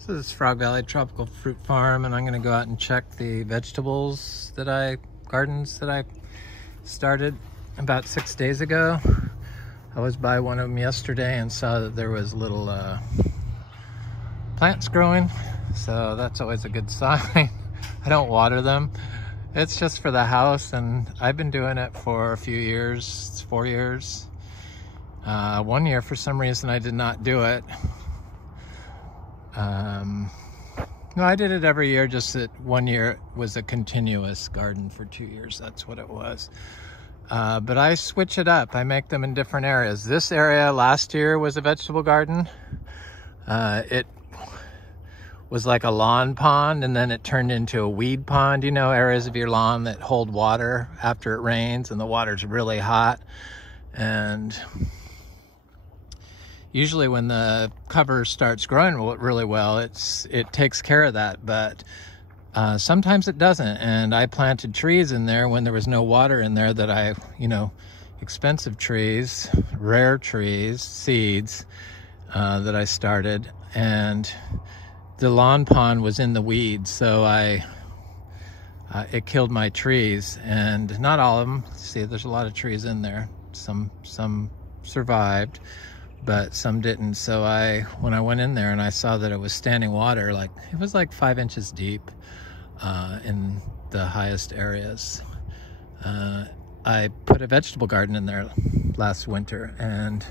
So this is Frog Valley Tropical Fruit Farm, and I'm going to go out and check the vegetables gardens that I started about 6 days ago. I was by one of them yesterday and saw that there was little plants growing, so that's always a good sign. I don't water them. It's just for the house, and I've been doing it for a few years. It's 4 years. 1 year, for some reason, I did not do it. No, I did it every year, just that 1 year was a continuous garden for 2 years. That's what it was. But I switch it up. I make them in different areas. This area last year was a vegetable garden. It was like a lawn pond, and then it turned into a weed pond. You know, areas of your lawn that hold water after it rains and the water's really hot. And usually when the cover starts growing really well, it takes care of that, but sometimes it doesn't. And I planted trees in there when there was no water in there that expensive trees, rare trees, seeds that I started, and the lawn pond was in the weeds, so it killed my trees, and not all of them. See, there's a lot of trees in there. Some survived, but some didn't. So when I went in there and I saw that it was standing water, it was like 5 inches deep in the highest areas. I put a vegetable garden in there last winter, and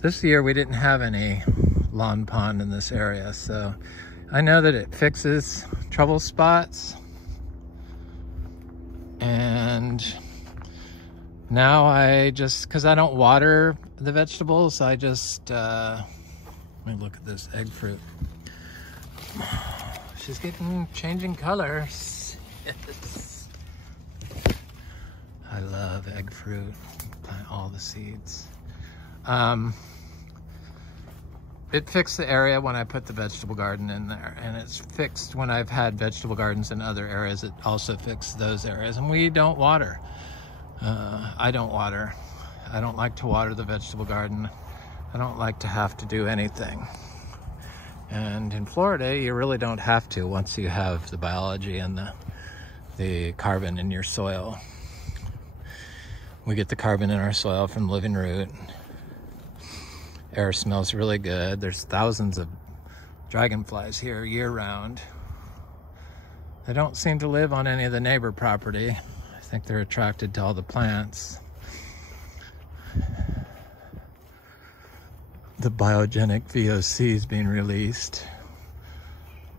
this year we didn't have any lawn pond in this area, so I know that it fixes trouble spots. And now because I don't water the vegetables, I just, let me look at this egg fruit. She's changing colors. Yes. I love egg fruit. Plant all the seeds. It fixed the area when I put the vegetable garden in there, and it's fixed when I've had vegetable gardens in other areas. It also fixed those areas, and we don't water. I don't water. I don't like to water the vegetable garden. I don't like to have to do anything. And in Florida, you really don't have to once you have the biology and the carbon in your soil. We get the carbon in our soil from living root. Air smells really good. There's thousands of dragonflies here year-round. They don't seem to live on any of the neighbor property. I think they're attracted to all the plants. The biogenic VOC is being released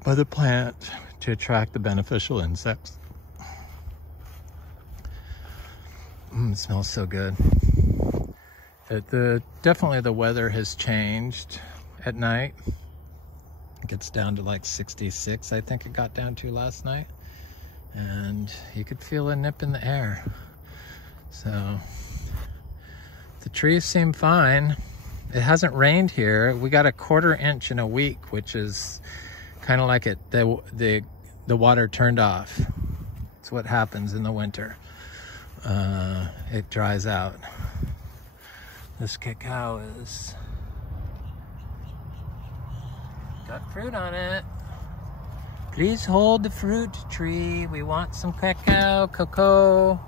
by the plant to attract the beneficial insects. It smells so good. Definitely the weather has changed at night. It gets down to like 66, I think it got down to last night. And you could feel a nip in the air. So the trees seem fine. It hasn't rained here. We got a 1/4 inch in a week, which is kind of like the water turned off. It's what happens in the winter. It dries out. This cacao got fruit on it. Please hold the fruit tree. We want some cocoa.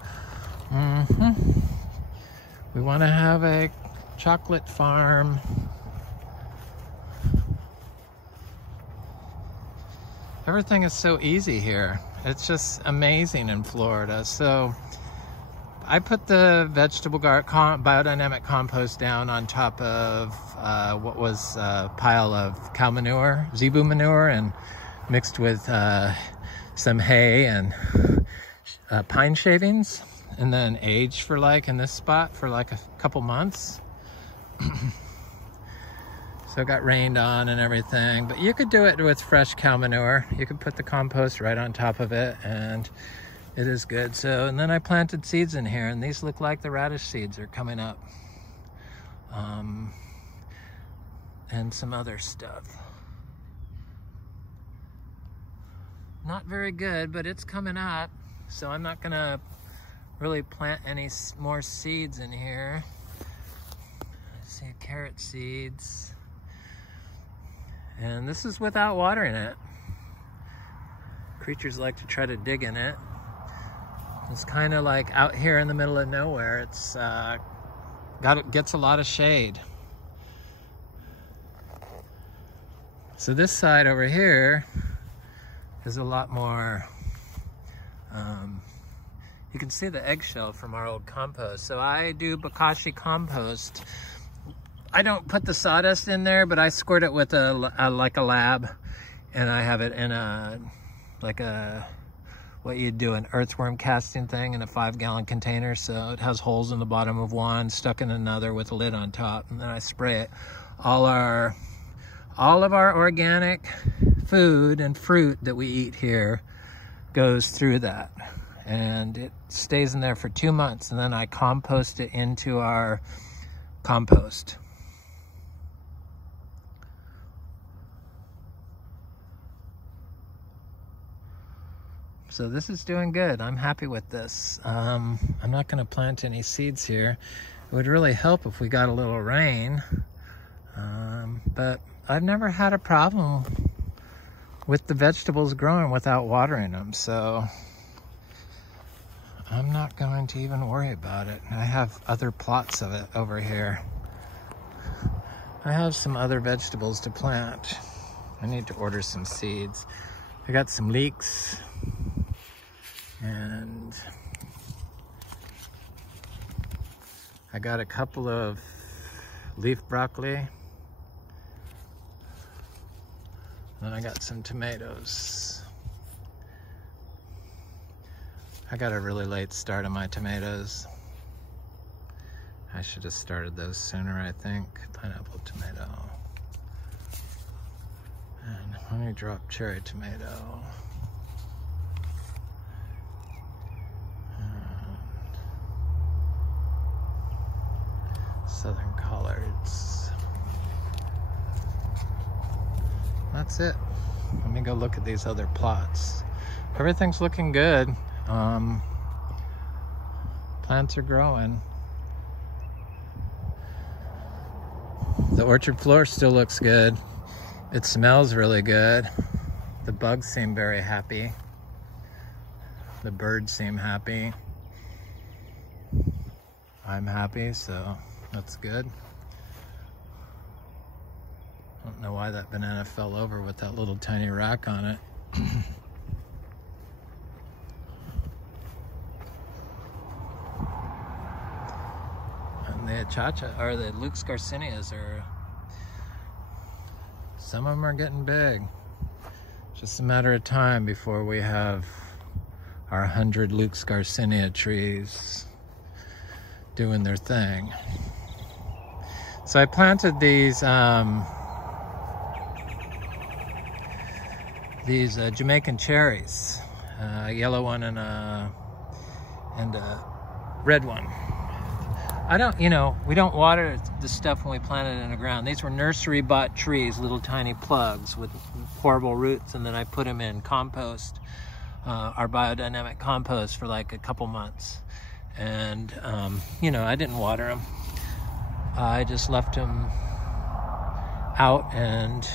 We want to have a chocolate farm. Everything is so easy here. It's just amazing in Florida. So I put the vegetable biodynamic compost down on top of what was a pile of cow manure, zebu manure, and mixed with some hay and pine shavings, and then aged for in this spot for a couple months. So it got rained on and everything, but you could do it with fresh cow manure. You could put the compost right on top of it, and it is good. So, and then I planted seeds in here, and these look like the radish seeds are coming up. And some other stuff. Not very good, but it's coming up. So I'm not gonna really plant any more seeds in here. See, carrot seeds. And this is without watering it. Creatures like to try to dig in it. It's kind of like out here in the middle of nowhere. It's gets a lot of shade. So this side over here is a lot more, you can see the eggshell from our old compost. So I do bokashi compost. I don't put the sawdust in there, but I squirt it with like a lab, and I have it in what you'd do, an earthworm casting thing in a 5-gallon container. So it has holes in the bottom of one, stuck in another with a lid on top, and then I spray it. All of our organic food and fruit that we eat here goes through that, and it stays in there for 2 months, and then I compost it into our compost. So this is doing good. I'm happy with this. I'm not going to plant any seeds here. It would really help if we got a little rain, but I've never had a problem with the vegetables growing without watering them, so I'm not going to even worry about it. I have other plots of it over here. I have some other vegetables to plant. I need to order some seeds. I got some leeks, and I got a couple of leaf broccoli. Then I got some tomatoes. I got a really late start on my tomatoes. I should have started those sooner, I think. Pineapple, tomato. And honey drop cherry tomato. And southern collards. That's it. Let me go look at these other plots. Everything's looking good. Plants are growing. The orchard floor still looks good. It smells really good. The bugs seem very happy. The birds seem happy. I'm happy, so that's good. I don't know why that banana fell over with that little tiny rack on it. And the achacha, or the Luke's Garcinias, are, some of them are getting big. Just a matter of time before we have our 100 Luke's Garcinia trees doing their thing. So I planted these Jamaican cherries, a yellow one and a red one. I don't, we don't water the stuff when we plant it in the ground. These were nursery bought trees, little tiny plugs with horrible roots, and then I put them in compost, our biodynamic compost, for like a couple months. And, I didn't water them. I just left them out, and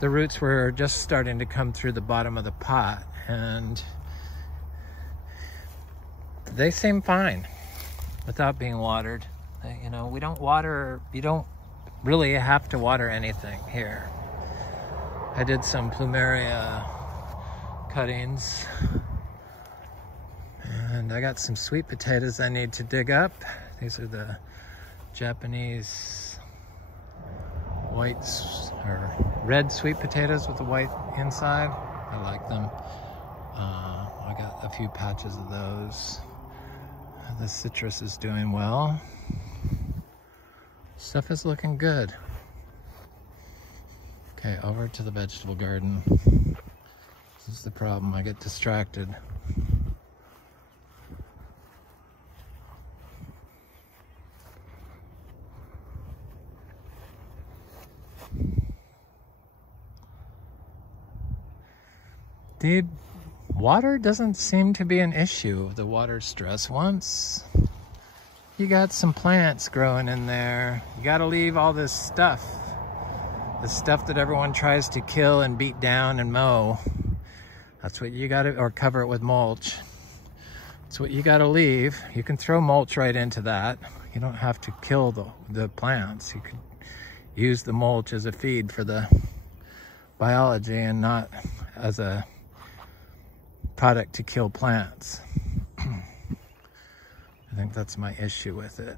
the roots were just starting to come through the bottom of the pot, and they seem fine without being watered. We don't water, you don't really have to water anything here. I did some plumeria cuttings, and I got some sweet potatoes I need to dig up. These are the Japanese whites, or red sweet potatoes with the white inside. I like them. I got a few patches of those. The citrus is doing well. Stuff is looking good. Okay, over to the vegetable garden. This is the problem, I get distracted. The water doesn't seem to be an issue, the water stress. Once you got some plants growing in there, you gotta leave all this stuff The stuff that everyone tries to kill and beat down and mow, that's what you gotta, or cover it with mulch. That's what you gotta leave. You can throw mulch right into that. You don't have to kill the plants. You could use the mulch as a feed for the biology and not as a product to kill plants. I think that's my issue with it.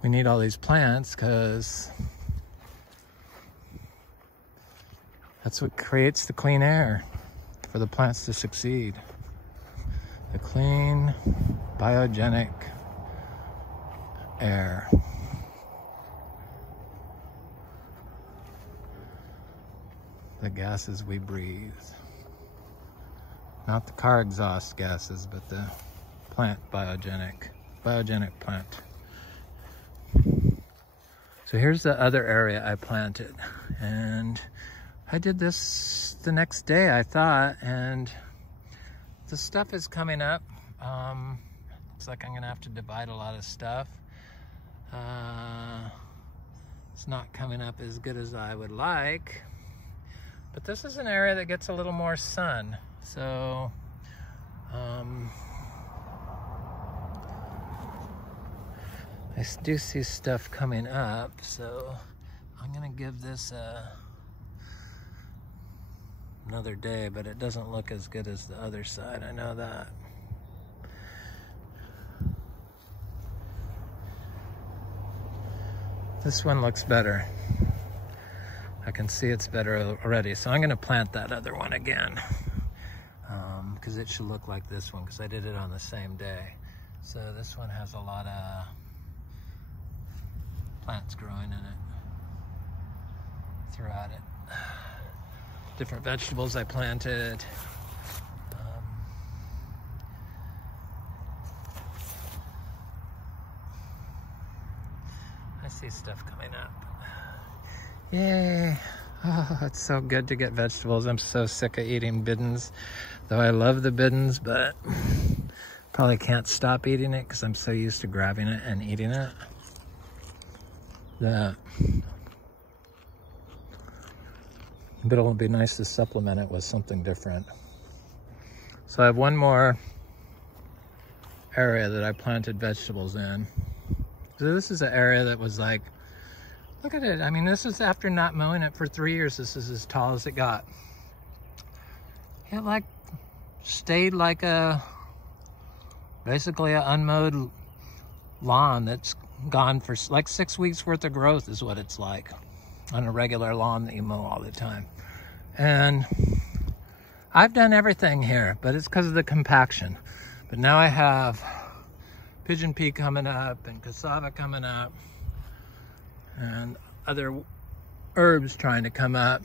We need all these plants because that's what creates the clean air for the plants to succeed. The clean, biogenic air. The gases we breathe. Not the car exhaust gases, but the plant biogenic plant. So here's the other area I planted, and I did this the next day, I thought, and the stuff is coming up. Looks like I'm gonna have to divide a lot of stuff. It's not coming up as good as I would like, but this is an area that gets a little more sun, so I do see stuff coming up, so I'm gonna give this another day, but it doesn't look as good as the other side, I know that. This one looks better. I can see it's better already, so I'm gonna plant that other one again, because it should look like this one, because I did it on the same day. So this one has a lot of plants growing in it throughout it. Different vegetables I planted. I see stuff coming up. Yay! Oh, it's so good to get vegetables. I'm so sick of eating bidons, though I love the bidons, but probably can't stop eating it because I'm so used to grabbing it and eating it. But it'll be nice to supplement it with something different. So I have one more area that I planted vegetables in. So this is an area that was like, look at it. I mean, this is after not mowing it for 3 years. This is as tall as it got. It like stayed like basically an unmowed lawn that's gone for like 6 weeks worth of growth is what it's like on a regular lawn that you mow all the time. And I've done everything here, but it's because of the compaction. But now I have pigeon pea coming up and cassava coming up and other herbs trying to come up.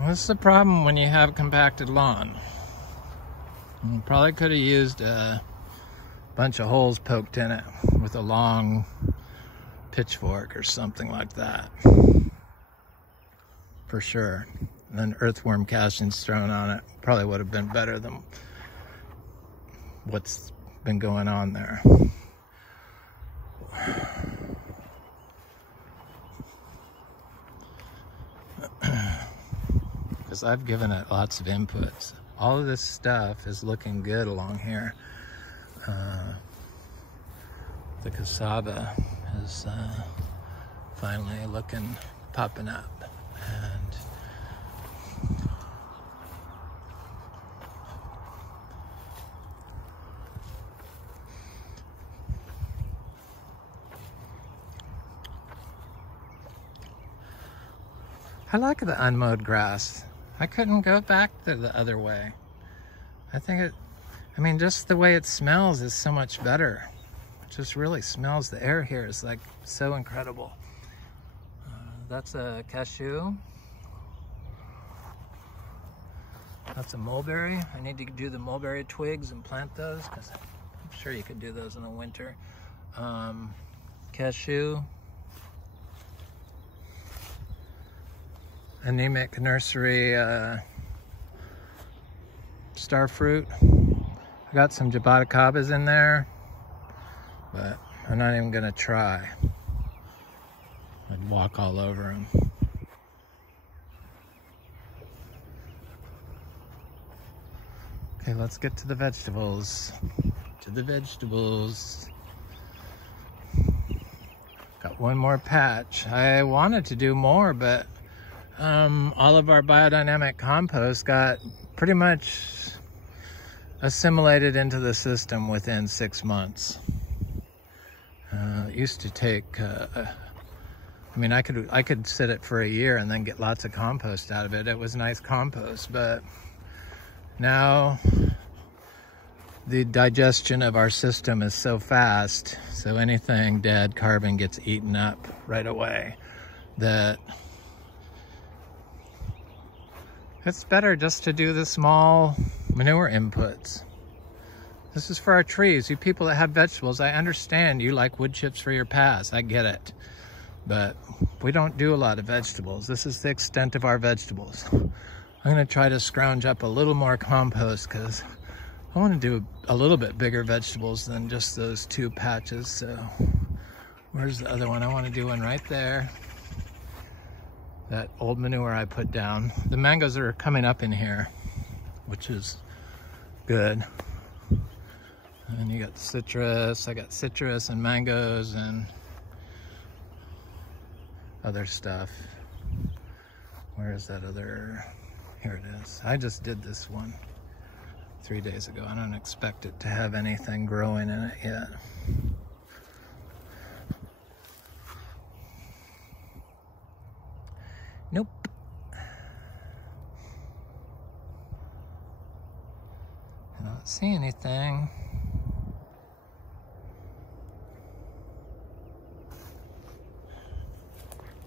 What's the problem when you have compacted lawn? You probably could have used a bunch of holes poked in it with a long pitchfork or something like that, for sure. And then earthworm castings thrown on it probably would have been better than what's been going on there. Because I've given it lots of inputs. All of this stuff is looking good along here. The cassava is finally popping up. And I like the unmowed grass. I couldn't go back the other way. I mean, just the way it smells is so much better. It just really smells. The air here is like so incredible. That's a cashew. That's a mulberry. I need to do the mulberry twigs and plant those because I'm sure you could do those in the winter. Cashew. Anemic nursery star fruit. I got some jaboticabas in there, but I'm not even gonna try. walk all over them. Okay, let's get to the vegetables. To the vegetables. Got one more patch. I wanted to do more, but all of our biodynamic compost got pretty much assimilated into the system within 6 months. It used to take, I mean, I could sit it for a year and then get lots of compost out of it. It was nice compost, but now the digestion of our system is so fast, so anything dead carbon gets eaten up right away, that it's better just to do the small manure inputs. This is for our trees. You people that have vegetables, I understand you like wood chips for your paths. I get it. But we don't do a lot of vegetables. This is the extent of our vegetables. I'm gonna try to scrounge up a little more compost because I want to do a little bit bigger vegetables than just those 2 patches. So where's the other one? I want to do one right there. That old manure I put down. The mangoes are coming up in here, which is good. And you got citrus. I got citrus and mangoes and other stuff. Where is that other? Here it is. I just did this one 3 days ago. I don't expect it to have anything growing in it yet. Nope. I don't see anything.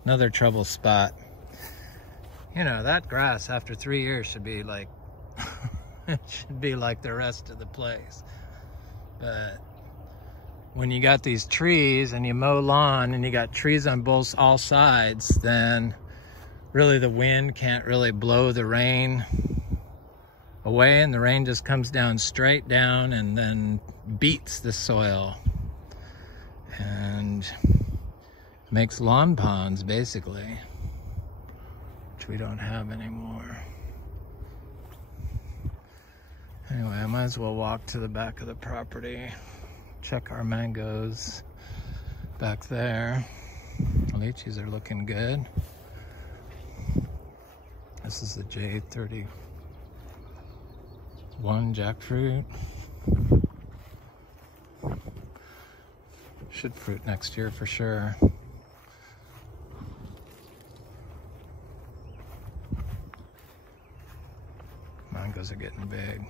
Another trouble spot. You know, that grass after 3 years should be like, it should be like the rest of the place. But when you got these trees and you mow lawn and you got trees on all sides, then really the wind can't really blow the rain away, and the rain just comes down straight down and then beats the soil and makes lawn ponds basically, which we don't have anymore. Anyway, I might as well walk to the back of the property, check our mangoes back there. Lychees are looking good. This is the J31 jackfruit. Should fruit next year for sure. Mangoes are getting big.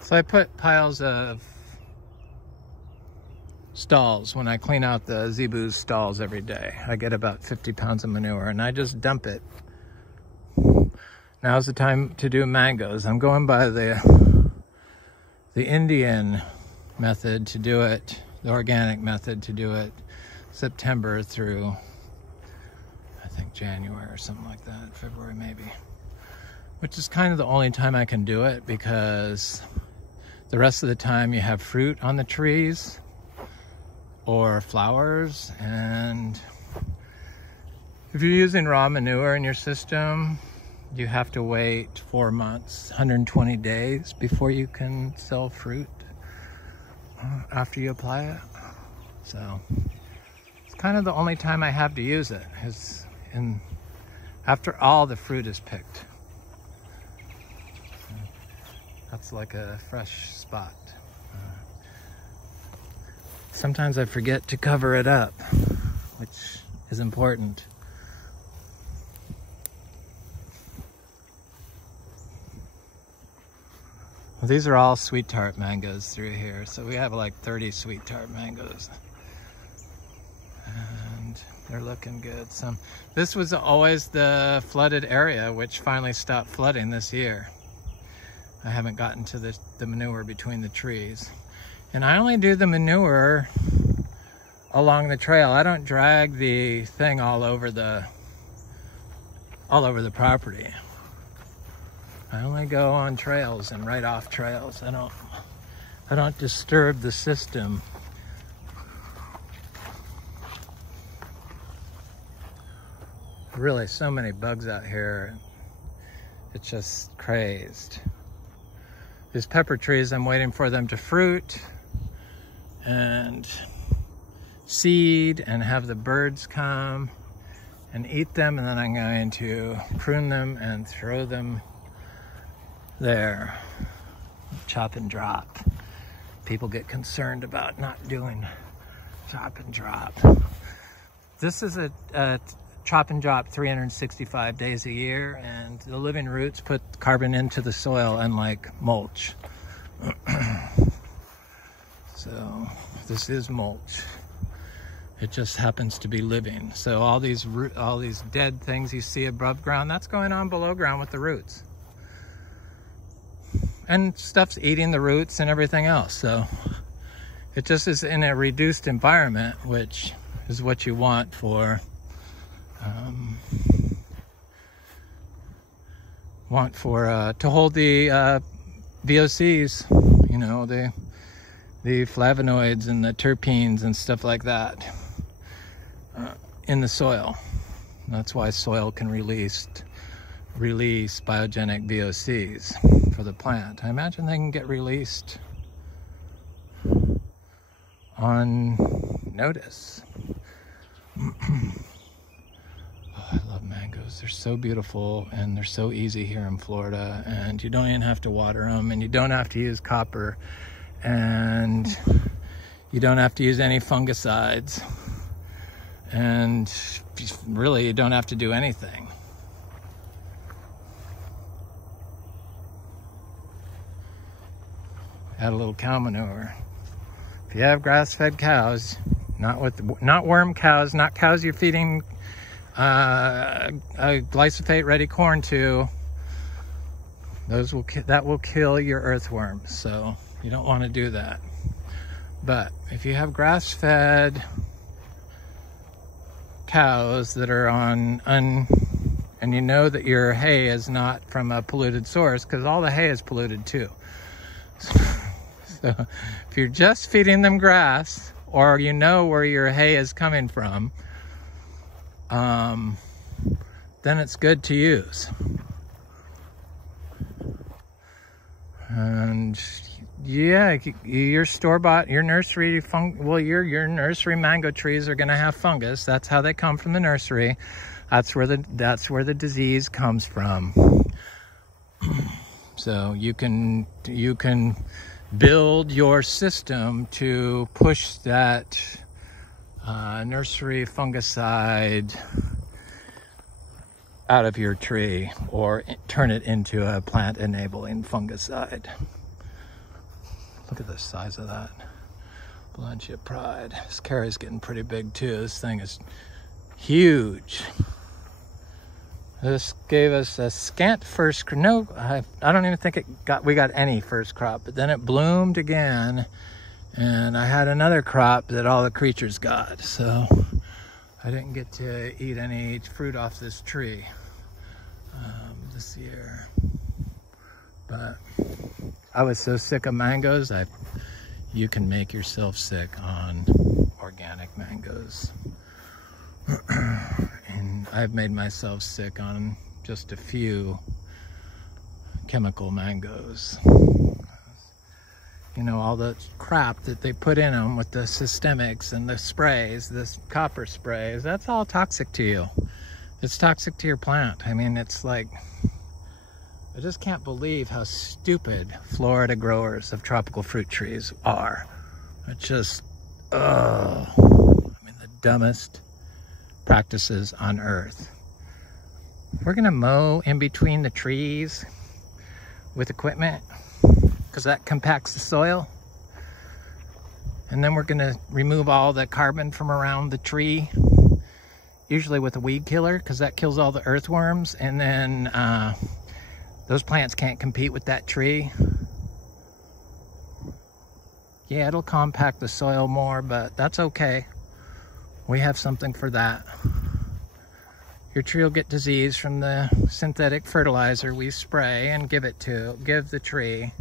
So I put piles of stalls when I clean out the zebu's stalls every day. I get about 50 pounds of manure and I just dump it. Now's the time to do mangoes. I'm going by the Indian method to do it, the organic method to do it, September through I think January or something like that, February maybe. Which is kind of the only time I can do it because the rest of the time you have fruit on the trees or flowers, and if you're using raw manure in your system, you have to wait 4 months, 120 days before you can sell fruit after you apply it. So it's kind of the only time I have to use it, is after all the fruit is picked. That's like a fresh spot. Sometimes I forget to cover it up, which is important. Well, these are all sweet tart mangoes through here. So we have like 30 sweet tart mangoes. And they're looking good. This was always the flooded area, which finally stopped flooding this year. I haven't gotten to the manure between the trees. And I only do the manure along the trail. I don't drag the thing all over the property. I only go on trails and right off trails. I don't disturb the system really so many bugs out here. It's just crazed. These pepper trees, I'm waiting for them to fruit and seed and have the birds come and eat them, and then I'm going to prune them and throw them there. Chop and drop. People get concerned about not doing chop and drop. This is a chop and drop 365 days a year, and the living roots put carbon into the soil unlike mulch. So this is mulch. It just happens to be living. So all these dead things you see above ground, that's going on below ground with the roots. And stuff's eating the roots and everything else. So it just is in a reduced environment, which is what you want for to hold the VOCs, you know, the flavonoids and the terpenes and stuff like that in the soil. That's why soil can release biogenic VOCs for the plant. I imagine they can get released on notice. Oh, I love mangoes. They're so beautiful and they're so easy here in Florida, and you don't even have to water them, and you don't have to use copper, and you don't have to use any fungicides, and really you don't have to do anything. Add a little cow manure. If you have grass-fed cows, not worm cows, not cows you're feeding glyphosate-ready corn to, that will kill your earthworms. So you don't want to do that. But if you have grass-fed cows that are and you know that your hay is not from a polluted source, because all the hay is polluted too. So if you're just feeding them grass, or you know where your hay is coming from, then it's good to use. And yeah, your store-bought, your nursery mango trees are going to have fungus. That's how they come from the nursery. That's where the disease comes from. So you can build your system to push that nursery fungicide out of your tree, or turn it into a plant enabling fungicide. Look at the size of that Valencia Pride. This carry's getting pretty big too. This thing is huge. This gave us a scant first, no, I don't even think we got any first crop, but then it bloomed again, and I had another crop that all the creatures got, so I didn't get to eat any fruit off this tree this year. But I was so sick of mangoes, you can make yourself sick on organic mangoes. And I've made myself sick on just a few chemical mangoes. You know, all the crap that they put in them with the systemics and the sprays, this copper sprays, that's all toxic to you. It's toxic to your plant. I mean, it's like, I just can't believe how stupid Florida growers of tropical fruit trees are. It's just, I mean, the dumbest practices on earth. We're gonna mow in between the trees with equipment because that compacts the soil, and then we're gonna remove all the carbon from around the tree, usually with a weed killer, because that kills all the earthworms, and then those plants can't compete with that tree. Yeah, it'll compact the soil more, but that's okay. We have something for that. Your tree will get disease from the synthetic fertilizer we spray and give the tree.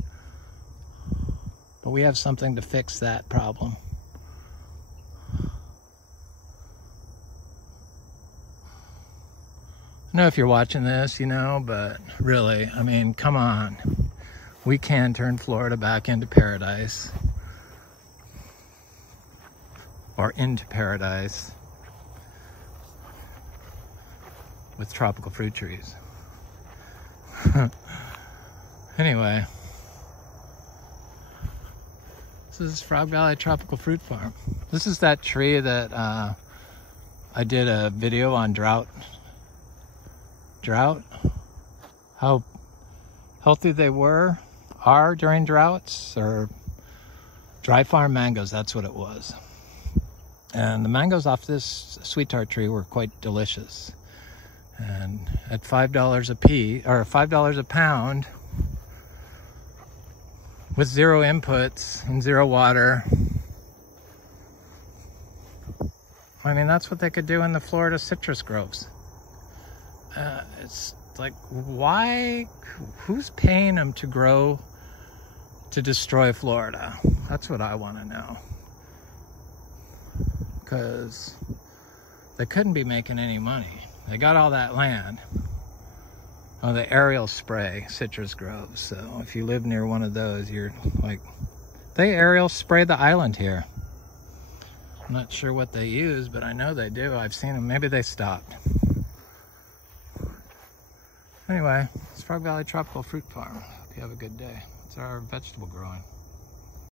But we have something to fix that problem. know if you're watching this, you know, but really, I mean, come on. We can turn Florida back into paradise. Or into paradise. With tropical fruit trees. Anyway. This is Frog Valley Tropical Fruit Farm. This is that tree that I did a video on drought. How healthy they are during droughts, or dry farm mangoes, that's what it was. And the mangoes off this sweet tart tree were quite delicious. And at $5 a piece, or $5 a pound, with 0 inputs and 0 water. I mean, that's what they could do in the Florida citrus groves. It's like, why? Who's paying them to grow, to destroy Florida? That's what I want to know. Because they couldn't be making any money. They got all that land. Oh, the aerial spray citrus groves. So if you live near one of those, you're like, they aerial spray the island here. I'm not sure what they use, but I know they do. I've seen them. Maybe they stopped. Anyway, it's Frog Valley Tropical Fruit Farm. Hope you have a good day. It's our vegetable growing.